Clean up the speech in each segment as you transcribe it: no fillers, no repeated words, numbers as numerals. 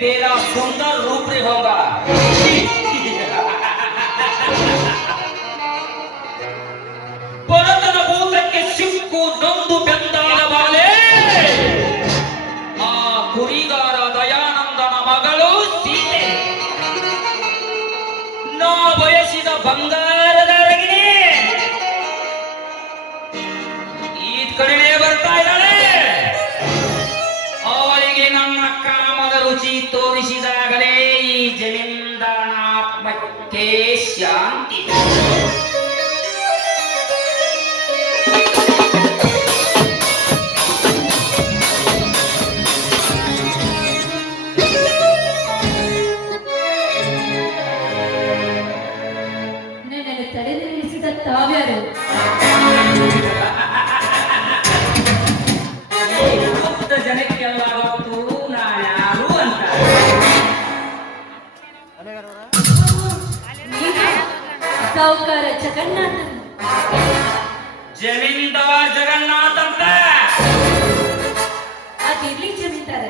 तेरा सुंदर रूप रे होगा ಪರತನ ಭೂತಕ್ಕೆ ಸಿಕ್ಕು ನೊಂದು ಬೆಂದಾದ ಬಾಲೆ ಆ ಕುರಿಗಾರ ದಯಾನಂದನ ಮಗಳು ಸೀತೆ ನಾ ಬಯಸಿದ ಬಂಗಾರದ ಅರಗಿಣಿ ಈ ಕಡೆನೇ ಬರ್ತಾ ಇದ್ದಾಳೆ ಅವಳಿಗೆ ನನ್ನ ಕಾಮದ ರುಚಿ ತೋರಿಸಿದಾಗಲೇ ಈ ಜಮೀನ್ದಾರನಾತ್ಮಕ್ಕೆ ಶಾಂತಿ ತಾವ್ಯಾರು ಜನಕ್ಕೆಲ್ಲ ಗೊತ್ತು ನಾನ್ಯಾರು ಅಂತ ಸಾವುಕಾರ ಜಗನ್ನಾಥ ಜಮೀನ್ದಾರ್ ಜಗನ್ನಾಥ್ ಅಂತ ಅದಿರ್ಲಿ ಜಮೀನ್ದಾರ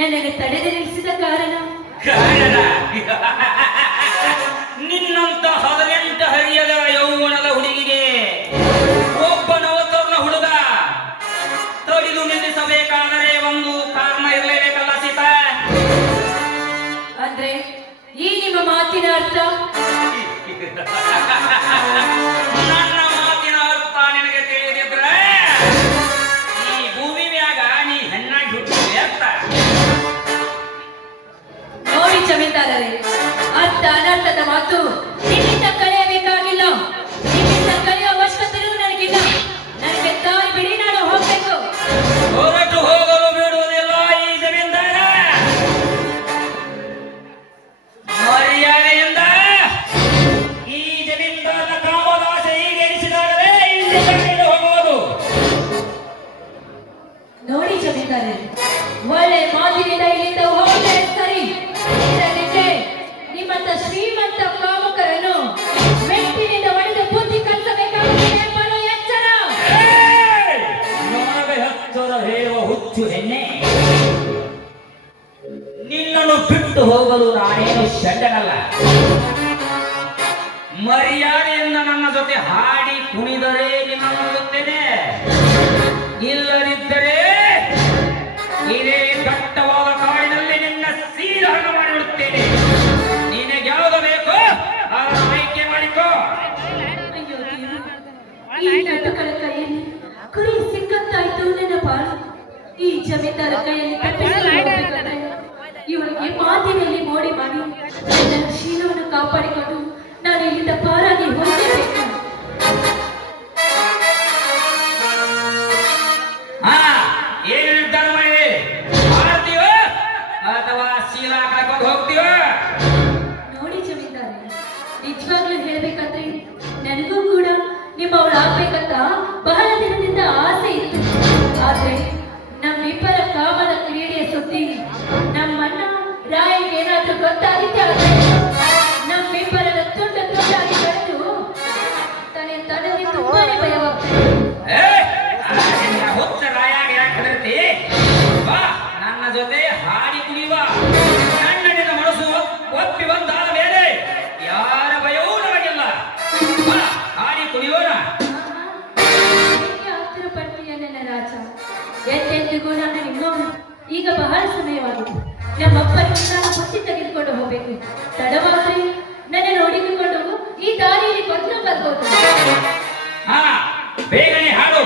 ನನಗೆ ತಡೆದು ನಿಲ್ಲಿಸಿದ ಕಾರಣ ನಿನ್ನಂತ 18 ಹರಿಯದ ಯೌವನದ ಹುಡುಗಿಗೆ ಒಬ್ಬ ನವತರುಣ ಹುಡುಗ ತಡೆದು ನಿಲ್ಲಿಸಬೇಕಾದರೆ ಒಂದು ಕಾರಣ ಇರಲೇಬೇಕಲ್ಲ ಸೀತಾ. ಅಂದ್ರೆ ಈ ನಿಮ್ಮ ಮಾತಿನ ಅರ್ಥ? ನನ್ನ ಮಾತಿನ ಅರ್ಥ ನಿನಗೆ ತಿಳಿದಿದ್ರೆ ಈ ಭೂಮಿ ಮ್ಯಾಗ ನೀ ಹೆಣ್ಣಾಗಿ ಹುಟ್ಟಿದೆ ಅಂತ. ನೋಡಿ ಜಮೀನ್ದಾರರೇ, ಅರ್ಥ ಅನರ್ಥದ ಮಾತು ನಿಮ್ಮಿಂದ ಕಳೆಯಬೇಕಾಗಿಲ್ಲ, ನಿಮ್ಮಿಂದ ಕಳೆಯುವ ಅವಶ್ಯಕತೆಯೂ ನನಗಿಲ್ಲ. ನನಗೆ ದಾರಿ ಬಿಡಿ, ನಾನು ಹೋಗ್ಬೇಕು. ಹೊರಟು ಹೋಗಲು ಬಿಡುವುದಿಲ್ಲ ಈ ಜಮೀನ್ದಾರ. ಮರ್ಯಾದೆಯಿಂದ ಈ ಜಮೀನ್ದಾರನ ಕಾಮದಾಸೆ ಈಡೇರಿಸಿದಾಗಲೇ ಇಲ್ಲಿ ಕರೆದು ಹೋಗುವುದು. ನೋಡಿ ಜಮೀನ್ದಾರರೇ, ಒಳ್ಳೆ ಮಾತಿನಿಂದ ಇಲ್ಲಿಂದ ಹೋಗಲೇ ಸರಿ. ಇದಕ್ಕೆ ನಿಮ್ಮಂತ ಶ್ರೀಮಂತ ಕಾಮಕರನ್ನು ಮೆಟ್ಟಿನಿಂದ ಒಡೆದು ಬುದ್ಧಿ ಕಲಿಸಬೇಕಾಗುತ್ತದೆ. ಬರೋ ಎಚ್ಚರ. ನನಗೆ ಹಚ್ಚರ ಹೇಳುವ ಹುಚ್ಚು ಹೆಣ್ಣೆ, ನಿನ್ನನ್ನು ಬಿಟ್ಟು ಹೋಗಲು ನಾನೇನು ಷಡ್ಡನಲ್ಲ. ಮರ್ಯಾದೆಯಿಂದ ನನ್ನ ಜೊತೆ ಹಾಡಿ ಕುಣಿದರೆ ನಿನ್ನನ್ನು ನೋಡುತ್ತೇನೆ, ಇಲ್ಲದಿದ್ದರೆ ಇದೇ ದಟ್ಟವಾದ ಕಾಡಿನಲ್ಲಿ ನಿನ್ನ ಸೀಲಹರಣ ಮಾಡಿಬಿಡುತ್ತೇನೆ. ನಿನಗೆ ಯಾವುದು ಬೇಕೋ ಅದನ್ನು ಆಯ್ಕೆ ಮಾಡಿಕೋ. ಅಯ್ಯೋ ದೇವ್ರು, ಈ ನಟುಗಳ ಕೈಯಲ್ಲಿ ಕುರಿ ಸಿಕ್ಕಂತಾಯ್ತು ನನ್ನ ಬಾಳು. ಈ ಜಮೀನ್ದಾರ ಕೈಯಲ್ಲಿ ತಪ್ಪಿಸಿಕೊಂಡು ಹೋಗ್ಬೇಕಾದ್ರೆ ಇವರಿಗೆ ಮಾತಿನಲ್ಲಿ ಮೋಡಿ ಮಾಡಿ ನನ್ನ ಶೀಲವನ್ನು ಕಾಪಾಡಿಕೊಂಡು ನಾನು ಇಲ್ಲಿಂದ ಪಾರಾಗಿ ಹೋಗಬೇಕು. ಏನು ನಿರ್ಧಾರ ಮಾಡಿ ಮಾಡ್ತೀವೋ ಅಥವಾ ಶೀಲ ಕಳ್ಕೊಂಡು ಹೋಗ್ತೀವೋ? ನೋಡಿ ಜಮೀನ್ದಾರ, ನಿಜವಾಗ್ಲೂ ಹೇಳ್ಬೇಕಂದ್ರೆ ನನಗೂ ಕೂಡ ನಿಮ್ಮವಳಾಗ್ಬೇಕಂತ ಬಹಳ ದಿನದಿಂದ ಆಸೆ ಇತ್ತು. ಆದ್ರೆ ನಮ್ಮಿಬ್ಬರ ಕಾಮದ ಕ್ರೀಡೆಯ ಸುದ್ದಿ ನಮ್ಮಣ್ಣ ರಾಯಗೆ ಏನಾದ್ರೂ ಗೊತ್ತಾಗಿದ್ದೆ ನಮ್ಮಿಬ್ಬರ ತುಂಡ ತುಂಡಾಗಿ ಕಟ್ಟು ತನಗೆ ತುಂಬಾನೇ ಭಯವಾಗ್ತದೆ. ಹುಚ್ಚ ರಾಯಾಗಿ ಯಾಕೆ ಹೆದರ್ತಿ? ಬಾ ನನ್ನ ಜೊತೆ ಹಾಡಿ ಕುಣಿಯುವ. ನನ್ನನಿನ ಮನಸ್ಸು ಒಪ್ಪಿ ಬಂದಾದ ಮೇಲೆ ಯಾರ ಭಯವೂ ನಮಗಿಲ್ಲ. ಬಾ ಹಾಡಿ ಕುಣಿಯೋಣ. ಹತ್ತಿರ ಪಡ್ತೀಯ ನನ್ನ ರಾಜ. ಎಂದೆಂದಿಗೂ ನಾನು ನಿಮ್ಮವನು. ಈಗ ಬಹಳ ಸಮಯವಾಗಿದೆ. ನಮ್ಮಪ್ಪನಿಗೆ ನಾನು ಬುತ್ತಿ ತೆಗೆದುಕೊಂಡು ಹೋಗ್ಬೇಕು. ತಡವಾದ್ರೆ ನನ್ನ ನೋಡಿಕೊಂಡು ಈ ದಾರಿಯಲ್ಲಿ ಬಂದು ಬರ್ಬೋದು. ಬೇಗನೆ ಹಾಡು.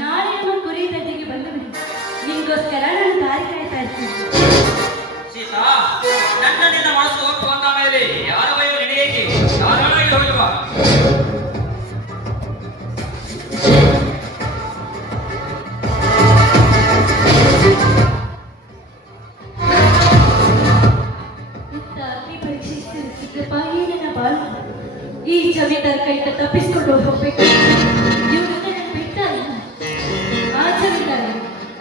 ನಾಳೆ ನಮ್ಮ ಕುರಿ ಗದ್ದೆಗೆ ಬಂದು ಬಿಡಿ. ನಿಮಗೋಸ್ಕರ ನಾನು ದಾರಿ ಕಾಯ್ತಾ ಇರ್ತೀನಿ. ಸೀತಾ, ನನ್ನ ನಿನ್ನ ಮನಸ್ಸು ಒಪ್ಪು ಅಂದ ಮೇಲೆ ಯಾರ ಭಯ ನಿನಗೇಕೆ? ಧಾರಾಳವಾಗಿ ಹೋಗುವ. ಇತ್ತ ಅಗ್ನಿ ಪರೀಕ್ಷಿಸುತ್ತಿದ್ದ ನನ್ನ ಬಾಳು ಈ ಜಮೀನ್ದಾರ್ ಕೈಯಿಂದ ತಪ್ಪಿಸಿಕೊಂಡು ಹೋಗ್ಬೇಕು. ಇವರು ನನ್ನ ಬಿಟ್ಟಲ್ಲ. ಆ ಜಮೀನ್ದಾರ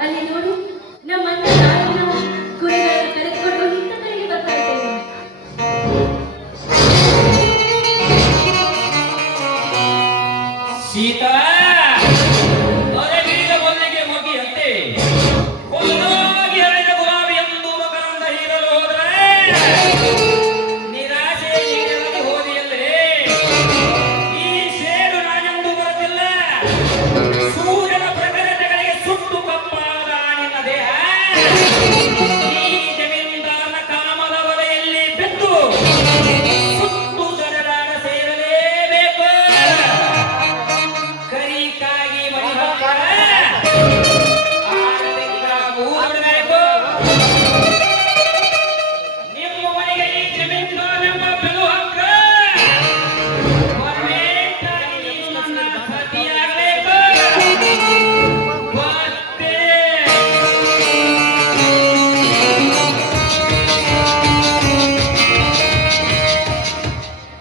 ಅಲ್ಲಿ ನೋಡಿ ನಮ್ಮನ್ನ ನಾಯಿನ ಕುರಿಗಳನ್ನು ಕರೆದುಕೊಂಡು ಇಂಥ ಕಡೆಗೆ ಬರ್ತಾ ಇದ್ದೇವೆ. ಸೀತಾ, ಹೊರಗಿಳಿದ ಮೊನ್ನೆಗೆ ಮೊಗ್ಗಿಯಂತೆ ಹೊಸದಾಗಿ ಹರಿದ ಗುಲಾಬಿ ಎಂದು ಮಕರಂದ ಹೀರಲು ಹೋದರೆ ನಿರಾಶೆ ನೀಡಲಾಗಿ ಹೋದಿಯಲ್ಲೇ. ಈ ಸೇಡು ನಾನೆಂದು ಬರುತ್ತಿಲ್ಲ. ಸೂರ್ಯನ ಪ್ರಖರತೆಗಳಿಗೆ ಸುಟ್ಟು ಕಪ್ಪಾದ ನಿನ್ನ ದೇಹ ಈ ಜಮೀನ್ದಾರನ ಕಾಮದ ವಲೆಯಲ್ಲಿ ಬಿದ್ದು ಸುಟ್ಟು ಜಡರಾಗ ಸೇರಲೇಬೇಕು. ಕರಿಕಾಗಿ ಮೈ ಹೊಕ್ಕರ ಊರಬೇಕು. ನಿಮ್ಮ ಮನೆಗೆ ಈ ಜಮೀನ್ದಾರನೆಂಬ ಬಿಲು